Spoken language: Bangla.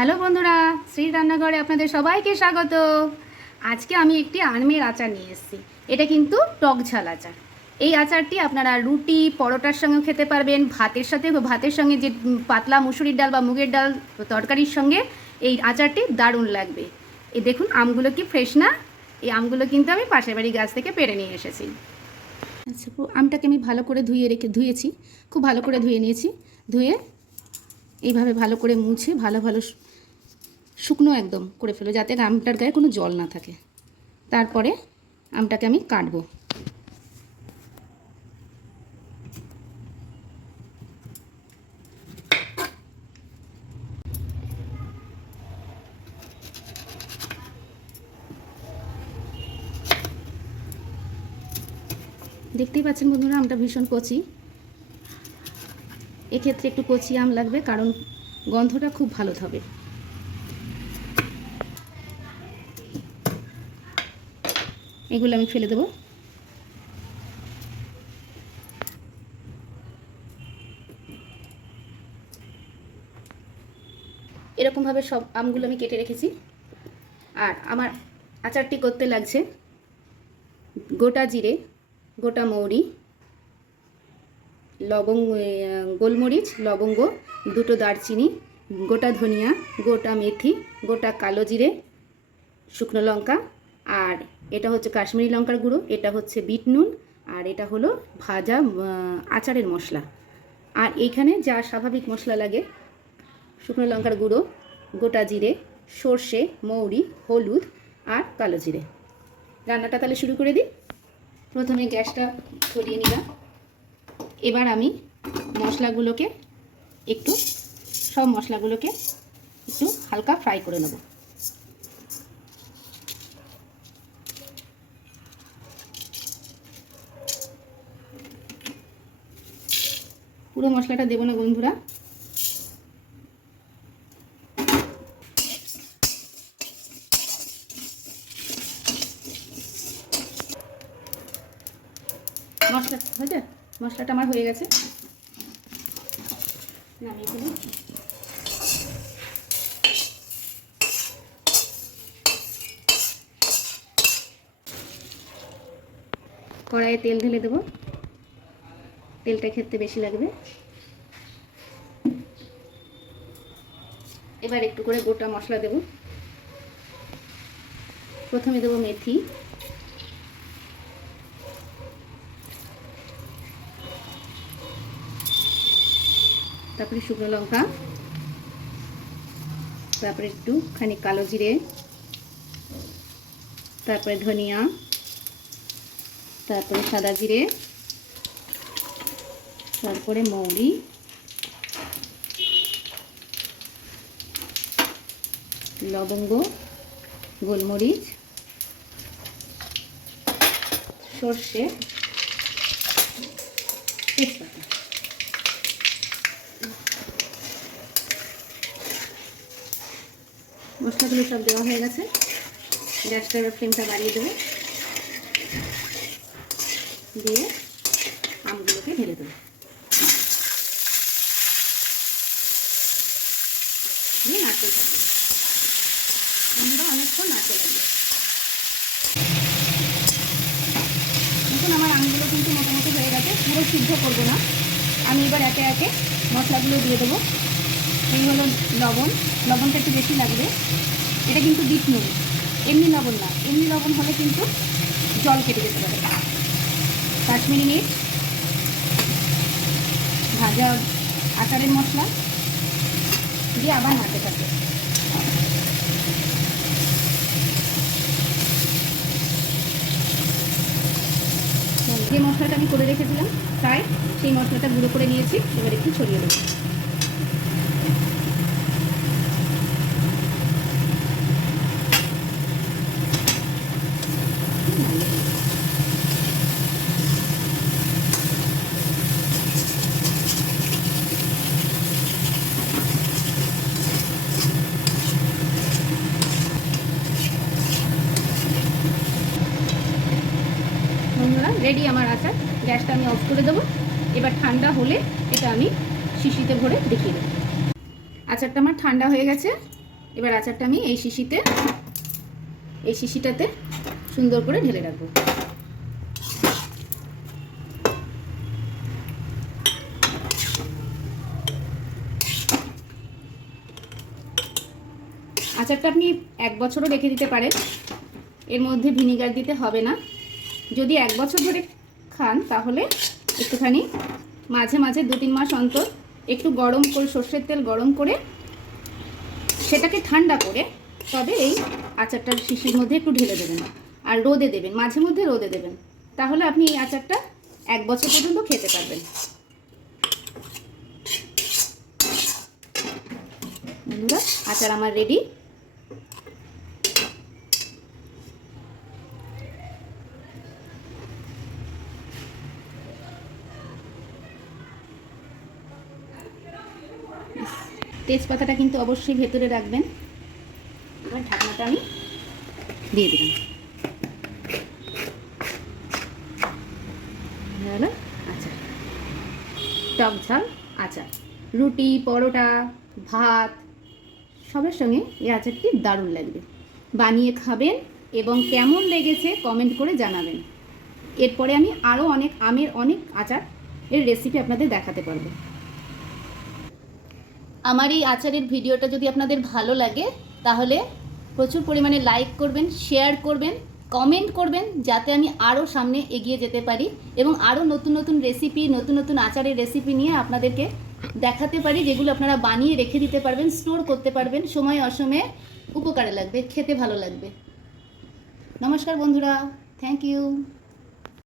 হ্যালো বন্ধুরা, শ্রী রান্নাঘরে আপনাদের সবাইকে স্বাগত। আজকে আমি একটি আমের আচার নিয়ে এসেছি। এটা কিন্তু টক ঝাল আচার। এই আচারটি আপনারা রুটি পরোটার সঙ্গেও খেতে পারবেন, ভাতের সঙ্গে যে পাতলা মুসুরির ডাল বা মুগের ডাল তরকারির সঙ্গে এই আচারটি দারুণ লাগবে। এই দেখুন আমগুলো কি ফ্রেশ না? এই আমগুলো কিন্তু আমি পাশের বাড়ি গাছ থেকে পেড়ে নিয়ে এসেছি। আচ্ছা, আমটাকে আমি ভালো করে ধুয়েছি, খুব ভালো করে ধুয়ে নিয়েছি। ধুয়ে এইভাবে ভালো করে মুছে ভালো শুকনো একদম করে ফেলো, যাতে আমটার গায়ে কোনো জল না থাকে। তারপরে আমটাকে আমি কাটবো। দেখতেই পাচ্ছেন বন্ধুরা, আমটা ভীষণ কচি। এক্ষেত্রে একটু কচি আম লাগবে, কারণ গন্ধটা খুব ভালো হবে। এগুলো আমি ফেলে দেবো। এরকমভাবে সব আমগুলো আমি কেটে রেখেছি। আর আমার আচারটি করতে লাগছে গোটা জিরে, গোটা মৌরি, গোলমরিচ, লবঙ্গ, দুটো দারচিনি, গোটা ধনিয়া, গোটা মেথি, গোটা কালো জিরে, শুকনো লঙ্কা, আর এটা হচ্ছে কাশ্মীরি লঙ্কার গুঁড়ো, এটা হচ্ছে বিট নুন, আর এটা হলো ভাজা আচারের মশলা। আর এইখানে যা স্বাভাবিক মশলা লাগে, শুকনো লঙ্কার গুঁড়ো, গোটা জিরে, সর্ষে, মৌরি, হলুদ আর কালো জিরে। রান্নাটা তাহলে শুরু করে দিই। প্রথমে গ্যাসটা ধরিয়ে নিলাম। এবার আমি সব মশলাগুলোকে একটু হালকা ফ্রাই করে নেব। পুরো মশলাটা দেবো না বন্ধুরা, মশলাটা আমার হয়ে গেছে। নামিয়ে ফেলি। কড়াইয়ে তেল ঢেলে দেবো, তেলটা খেতে বেশি লাগবে। এবার একটু করে গোটা মশলা দেব। প্রথমে দেবো মেথি, তারপরে শুকনো লঙ্কা, তারপরে একটুখানি কালো জিরে, তারপরে ধনিয়া, তারপরে সাদা জিরে, তারপরে মৌরি, লবঙ্গ, গোলমরিচ, সর্ষে, তেজপাতা। মশলাগুলো সব দেওয়া হয়ে গেছে। গ্যাসটার ফ্লেমটা বাড়িয়ে দেবো, দিয়ে আমগুলোকে ঢেলে দেবো, দিয়ে নাড়তে থাকবে। আমরা অনেকক্ষণ নাড়তে লাগবে। দেখুন আমার আমগুলো কিন্তু মোটামুটি হয়ে গেছে, পুরো সিদ্ধ করবো না। আমি এবার একে একে মশলাগুলো দিয়ে দেবো। এই হলো লবণটা একটু বেশি লাগবে। এটা কিন্তু বিট নুন, এমনি লবণ না। এমনি লবণ হলে কিন্তু জল কেটে যেতে পারে। কাশ্মীরি মির্চ, ভাজা আচারের মশলা দিয়ে আবার নাড়তে থাকবে। যে মশলাটা আমি করে রেখেছিলাম তাই সেই মশলাটা গুঁড়ো করে নিয়েছি। এবার একটু ছড়িয়ে দেবো। বন্ধুরা, রেডি আমার আচার। গ্যাসটা আমি অফ করে দেবো। এবার ঠান্ডা হলে এটা আমি শিশিতে ভরে দেখিয়ে দেবো। আচারটা আমার ঠান্ডা হয়ে গেছে। এবার আচারটা আমি এই শিশিটাতে সুন্দর করে ঢেলে রাখবো। আচারটা আপনি 1 বছরও রেখে দিতে পারেন, এর মধ্যে ভিনিগার দিতে হবে না। যদি 1 বছর ধরে খান তাহলে একটুখানি মাঝে মাঝে 2-3 মাস অন্তর একটু গরম করে সর্ষের তেল গরম করে সেটাকে ঠান্ডা করে তবে এই আচারটার শিশির মধ্যে একটু ঢেলে দেবেন আর রোদে দেবেন, মাঝে মধ্যে রোদে দেবেন, তাহলে আপনি এই আচারটা 1 বছর পর্যন্ত খেতে পারবেন। বন্ধুরা, আচার আমার রেডি। তেজপাতাটা কিন্তু অবশ্যই ভেতরে রাখবেন। এবার ঢাকনাটা আমি দিয়ে দিলাম। হলো আচার, টক ঝাল আচার। রুটি, পরোটা, ভাত সবের সঙ্গে এই আচারটি দারুণ লাগবে। বানিয়ে খাবেন এবং কেমন লেগেছে কমেন্ট করে জানাবেন। এরপরে আমি আরও আমের অনেক আচার এর রেসিপি আপনাদের দেখাতে পারবো। আমার এই আচারের ভিডিওটা যদি আপনাদের ভালো লাগে তাহলে প্রচুর পরিমাণে লাইক করবেন, শেয়ার করবেন, কমেন্ট করবেন, যাতে আমি আরও সামনে এগিয়ে যেতে পারি এবং আরও নতুন নতুন রেসিপি, নতুন নতুন আচারের রেসিপি নিয়ে আপনাদেরকে দেখাতে পারি, যেগুলো আপনারা বানিয়ে রেখে দিতে পারবেন, স্টোর করতে পারবেন, সময় অসময়ে উপকারে লাগবে, খেতে ভালো লাগবে। নমস্কার বন্ধুরা, থ্যাংক ইউ।